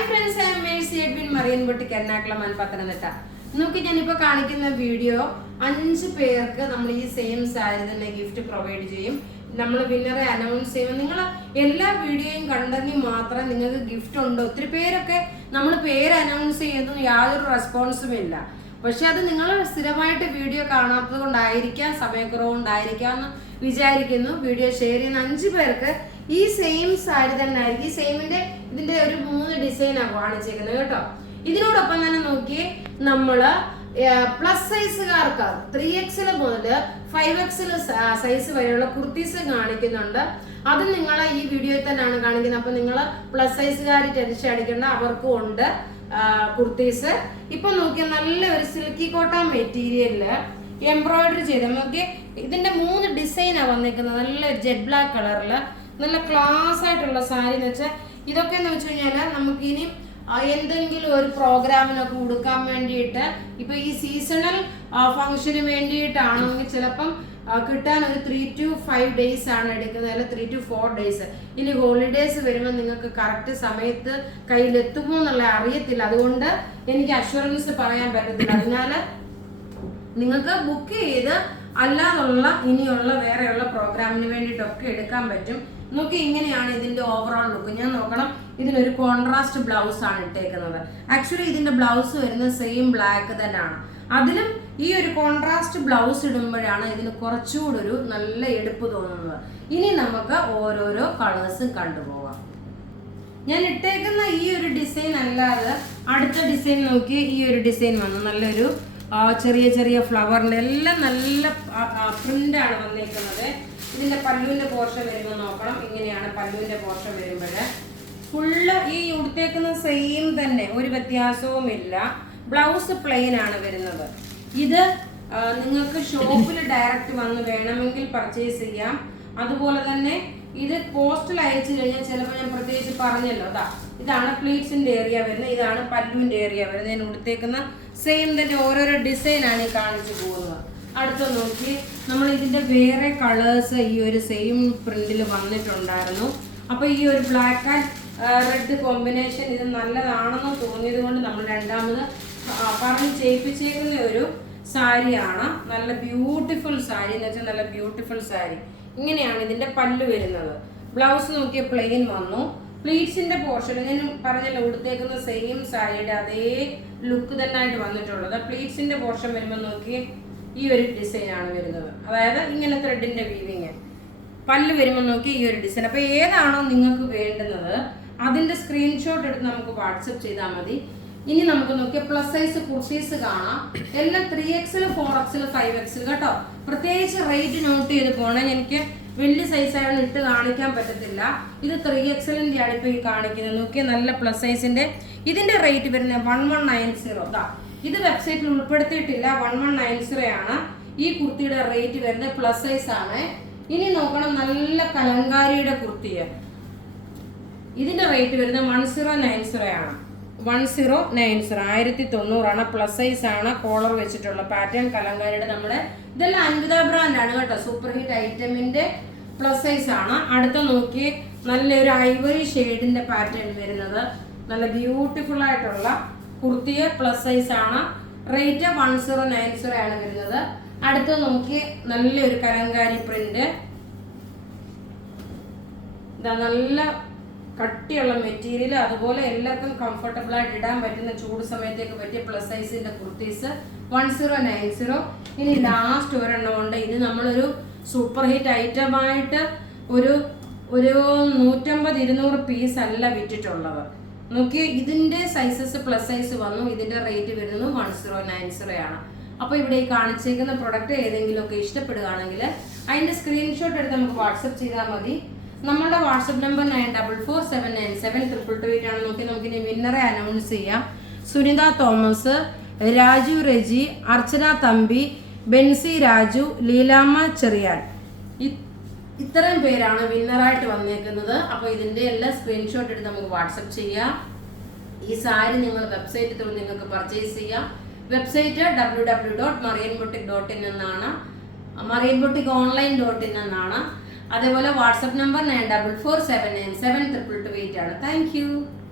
Hi friends, I M Mercy Edwin, marine boutique, Ernakulam and Pathanamthitta. നോക്കി, ഞാനിപ്പോൾ കാണിക്കുന്ന വീഡിയോ 5 പേർക്ക് നമ്മൾ ഈ സെയിം സാരി തന്നെ ഗിഫ്റ്റ് പ്രൊവൈഡ് ചെയ്യും. നമ്മൾ വിന്നറെ അനൗൺസ് ചെയ്യും. നിങ്ങൾ എല്ലാ വീഡിയോയും കണ്ടെങ്കിൽ മാത്രമേ നിങ്ങൾക്ക് ഗിഫ്റ്റ് ഉണ്ടോ. ഒത്തിരി പേരൊക്കെ നമ്മൾ പേര് അനൗൺസ് ചെയ്യുന്നു, യാതൊരു റെസ്പോൺസും ഇല്ല. പക്ഷെ അത് നിങ്ങൾ സ്ഥിരമായിട്ട് വീഡിയോ കാണാത്തത് കൊണ്ടായിരിക്കാം, സമയക്കുറവുണ്ടായിരിക്കാം എന്ന് വിചാരിക്കുന്നു. വീഡിയോ ഷെയർ ചെയ്യുന്ന 5 പേർക്ക് ഈ സെയിം സാരി തന്നെ ആയിരിക്കും. ഈ ഇതിന്റെ ഒരു 3 ഡിസൈനാണ് കാണിച്ചേക്കുന്നത് കേട്ടോ. ഇതിനോടൊപ്പം തന്നെ നോക്കിയേ, നമ്മള് പ്ലസ് സൈസുകാർക്ക് 3XL മുതൽ 5XL സൈസ് വരെയുള്ള കുർത്തീസ് കാണിക്കുന്നുണ്ട്. അത് നിങ്ങൾ ഈ വീഡിയോയിൽ തന്നെയാണ് കാണിക്കുന്നത്. അപ്പൊ നിങ്ങൾ പ്ലസ് സൈസുകാർ ടെൻഷൻ അടിക്കേണ്ട, അവർക്കും ഉണ്ട് കുർത്തീസ്. ഇപ്പൊ നോക്കിയാൽ നല്ല ഒരു സിൽക്കി കോട്ടൺ മെറ്റീരിയലില് എംബ്രോയിഡറി ചെയ്ത് നോക്കി. ഇതിന്റെ 3 ഡിസൈനാണ് വന്നിരിക്കുന്നത്. നല്ല ജെറ്റ് ബ്ലാക്ക് കളറില് നല്ല ക്ലാസ് ആയിട്ടുള്ള സാരി എന്ന് വെച്ചാൽ ഇതൊക്കെ എന്ന് വെച്ച് കഴിഞ്ഞാൽ നമുക്കിനി എന്തെങ്കിലും ഒരു പ്രോഗ്രാമിനൊക്കെ കൊടുക്കാൻ വേണ്ടിയിട്ട്, ഇപ്പൊ ഈ സീസണൽ ഫംഗ്ഷന് വേണ്ടിയിട്ടാണെങ്കിൽ ചിലപ്പം കിട്ടാൻ ഒരു 3 to 5 days ആണ് എടുക്കുന്നത്, അല്ല 3 to 4 days. ഇനി ഹോളിഡേസ് വരുമ്പോൾ നിങ്ങൾക്ക് കറക്റ്റ് സമയത്ത് കയ്യിലെത്തുമോ എന്നുള്ള അറിയത്തില്ല. അതുകൊണ്ട് എനിക്ക് അഷ്വറൻസ് പറയാൻ പറ്റത്തില്ല. അതിനാൽ നിങ്ങൾക്ക് ബുക്ക് ചെയ്ത് അല്ലാതുള്ള ഇനിയുള്ള വേറെയുള്ള പ്രോഗ്രാമിന് വേണ്ടിയിട്ടൊക്കെ എടുക്കാൻ പറ്റും. നോക്കി, ഇങ്ങനെയാണ് ഇതിന്റെ ഓവറോൾ ലുക്ക്. ഞാൻ നോക്കണം, ഇതിനൊരു കോൺട്രാസ്റ്റ് ബ്ലൗസ് ആണ് ഇട്ടേക്കുന്നത്. ആക്ച്വലി ഇതിന്റെ ബ്ലൗസ് വരുന്നത് സെയിം ബ്ലാക്ക് തന്നെയാണ്. അതിലും ഈ ഒരു കോൺട്രാസ്റ്റ് ബ്ലൗസ് ഇടുമ്പോഴാണ് ഇതിന് കുറച്ചുകൂടി ഒരു നല്ല എടുപ്പ് തോന്നുന്നത്. ഇനി നമുക്ക് ഓരോരോ കളേഴ്സും കണ്ടുപോകാം. ഞാൻ ഇട്ടേക്കുന്ന ഈ ഒരു ഡിസൈൻ അല്ലാതെ അടുത്ത ഡിസൈൻ നോക്കി, ഈ ഒരു ഡിസൈൻ വന്നു. നല്ലൊരു ചെറിയ ചെറിയ ഫ്ലവറിന്റെ എല്ലാം നല്ല പ്രിന്റാണ് വന്നിരിക്കുന്നത്. ഇതിന്റെ പല്ലുവിന്റെ പോർഷൻ വരുമ്പോൾ നോക്കണം, ഇങ്ങനെയാണ് പല്ലുവിന്റെ പോർഷൻ വരുമ്പോൾ. ഫുള്ള് ഈ ഉടുത്തേക്കുന്ന സെയിം തന്നെ, ഒരു വ്യത്യാസവും ഇല്ല. ബ്ലൗസ് പ്ലെയിൻ ആണ് വരുന്നത്. ഇത് നിങ്ങൾക്ക് ഷോപ്പിൽ ഡയറക്റ്റ് വന്ന് വേണമെങ്കിൽ പർച്ചേസ് ചെയ്യാം. അതുപോലെ തന്നെ ഇത് പോസ്റ്റിൽ അയച്ചു കഴിഞ്ഞാൽ ചിലപ്പോൾ ഞാൻ പ്രത്യേകിച്ച് പറഞ്ഞല്ലോ, ഇതാണ് പ്ലീറ്റ്സിന്റെ ഏരിയ വരുന്നത്, ഇതാണ് പല്ലുവിന്റെ ഏരിയ വരുന്നത്. ഞാൻ ഉടുത്തേക്കുന്ന സെയിം തന്നെ ഓരോരോ ഡിസൈനാണ് ഈ കാണിച്ചു പോകുന്നത്. അടുത്ത നോക്കി, നമ്മൾ ഇതിന്റെ വേറെ കളേഴ്സ് ഈ ഒരു സെയിം പ്രിന്റിൽ വന്നിട്ടുണ്ടായിരുന്നു. അപ്പൊ ഈ ഒരു ബ്ലാക്ക് ആൻഡ് റെഡ് കോമ്പിനേഷൻ ഇത് നല്ലതാണെന്ന് തോന്നിയത് കൊണ്ട് നമ്മൾ രണ്ടാമത് പറഞ്ഞ് ചെയ്യിപ്പിച്ചേക്കുന്ന ഒരു സാരിയാണ്. നല്ല ബ്യൂട്ടിഫുൾ സാരി എന്ന് വെച്ചാൽ നല്ല ബ്യൂട്ടിഫുൾ സാരി. ഇങ്ങനെയാണ് ഇതിന്റെ പല്ല് വരുന്നത്. ബ്ലൗസ് നോക്കിയ പ്ലെയിൻ വന്നു. പ്ലീറ്റ്സിന്റെ പോർഷൻ ഞാൻ പറഞ്ഞല്ലോ, ഉടുത്തേക്കുന്ന സെയിം സാരിയുടെ അതേ ലുക്ക് തന്നെ ആയിട്ട് വന്നിട്ടുള്ളത്. പ്ലീറ്റ്സിന്റെ പോർഷൻ വരുമ്പോൾ നോക്കി, ഈ ഒരു ഡിസൈൻ ആണ് വരുന്നത്. അതായത് ഇങ്ങനെ ത്രെഡിന്റെ വീവിങ്. പല്ല് വരുമ്പോൾ നോക്കി ഈ ഒരു ഡിസൈൻ. അപ്പൊ ഏതാണോ നിങ്ങൾക്ക് വേണ്ടുന്നത് അതിന്റെ സ്ക്രീൻഷോട്ട് എടുത്ത് നമുക്ക് വാട്സപ്പ് ചെയ്താൽ മതി. ഇനി നമുക്ക് നോക്കിയാൽ പ്ലസ് സൈസ് കുർത്തീസ് കാണാം. എല്ലാം 3XL 4XL 5XL കേട്ടോ. പ്രത്യേകിച്ച് റേറ്റ് നോട്ട് ചെയ്ത് പോകണം. എനിക്ക് വലിയ സൈസായാണ് ഇട്ട് കാണിക്കാൻ പറ്റത്തില്ല. ഇത് 3XLന്റെ ആണ് ഇപ്പൊ ഈ കാണിക്കുന്നത്. നോക്കിയാൽ നല്ല പ്ലസ് സൈസിന്റെ. ഇതിന്റെ റേറ്റ് വരുന്നത് 1190. ഇത് വെബ്സൈറ്റിൽ ഉൾപ്പെടുത്തിയിട്ടില്ല. 1190 ആണ് ഈ കുർത്തിയുടെ റേറ്റ് വരുന്നത്. പ്ലസ് സൈസ് ആണ്. ഇനി നോക്കണം, നല്ല കലങ്കാരിയുടെ കുർത്തിയ. ഇതിന്റെ റേറ്റ് വരുന്നത് 1090 ആണ്. 1090 1900 ആണ്. പ്ലസ് സൈസ് ആണ്. കോളർ വെച്ചിട്ടുള്ള പാറ്റേൺ കലങ്കാരിയുടെ. നമ്മുടെ ഇതെല്ലാം അൻവിത ബ്രാൻഡാണ് കേട്ടോ. സൂപ്പർ ഹിറ്റ് ഐറ്റമിന്റെ പ്ലസ് സൈസ് ആണ്. അടുത്ത നോക്കി, നല്ലൊരു ഐവറി ഷെയ്ഡിന്റെ പാറ്റേൺ വരുന്നത്. നല്ല ബ്യൂട്ടിഫുൾ ആയിട്ടുള്ള കുർത്തിയെ പ്ലസ് സൈസ് ആണ്. റേറ്റ് 1090 ആണ് വരുന്നത്. അടുത്ത നോക്കി, നല്ലൊരു കലങ്കാരി പ്രിന്റ്. ഇതാ നല്ല കട്ടിയുള്ള മെറ്റീരിയൽ. അതുപോലെ എല്ലാവർക്കും കംഫർട്ടബിൾ ആയിട്ട് ഇടാൻ പറ്റുന്ന ചൂട് സമയത്തേക്ക് പറ്റിയ പ്ലസ് സൈസിന്റെ കുർത്തീസ് 1090. ഇനി ലാസ്റ്റ് ഒരെണ്ണം ഉണ്ട്. ഇത് നമ്മളൊരു സൂപ്പർ ഹിറ്റ് ഐറ്റം ആയിട്ട് ഒരു 150-200 പീസ് അല്ല വിറ്റിട്ടുള്ളത്. നോക്കി, ഇതിന്റെ സൈസസ് പ്ലസ് സൈസ് വന്നു. ഇതിന്റെ റേറ്റ് വരുന്നത് 1090 ആണ്. അപ്പൊ ഇവിടെ ഈ കാണിച്ചേക്കുന്ന പ്രൊഡക്റ്റ് ഏതെങ്കിലുമൊക്കെ ഇഷ്ടപ്പെടുകയാണെങ്കിൽ അതിന്റെ സ്ക്രീൻഷോട്ട് എടുത്ത് നമുക്ക് വാട്സപ്പ് ചെയ്താൽ മതി. നമ്മളുടെ വാട്സപ്പ് നമ്പർ 9447972228 ആണ്. നോക്കി, നമുക്കിനി വിന്നറെ അനൗൺസ് ചെയ്യാം. സുനിത തോമസ്, രാജു രജി, അർച്ചന തമ്പി, ബെൻസി രാജു, ലീലാമ്മ ചെറിയാൻ. ഇത്രയും പേരാണ് വിന്നറായിട്ട് വന്നേക്കുന്നത്. അപ്പോൾ ഇതിന്റെ എല്ലാം സ്ക്രീൻഷോട്ട് എടുത്ത് നമുക്ക് വാട്സപ്പ് ചെയ്യാം. ഈ സാരി നിങ്ങൾ വെബ്സൈറ്റ് ത്രൂ നിങ്ങൾക്ക് പർച്ചേസ് ചെയ്യാം. വെബ്സൈറ്റ് www.marianboutique.in എന്നാണ്. marianboutique.online.in എന്നാണ്. അതേപോലെ വാട്സപ്പ് നമ്പർ 9447972228 ആണ്. Thank you.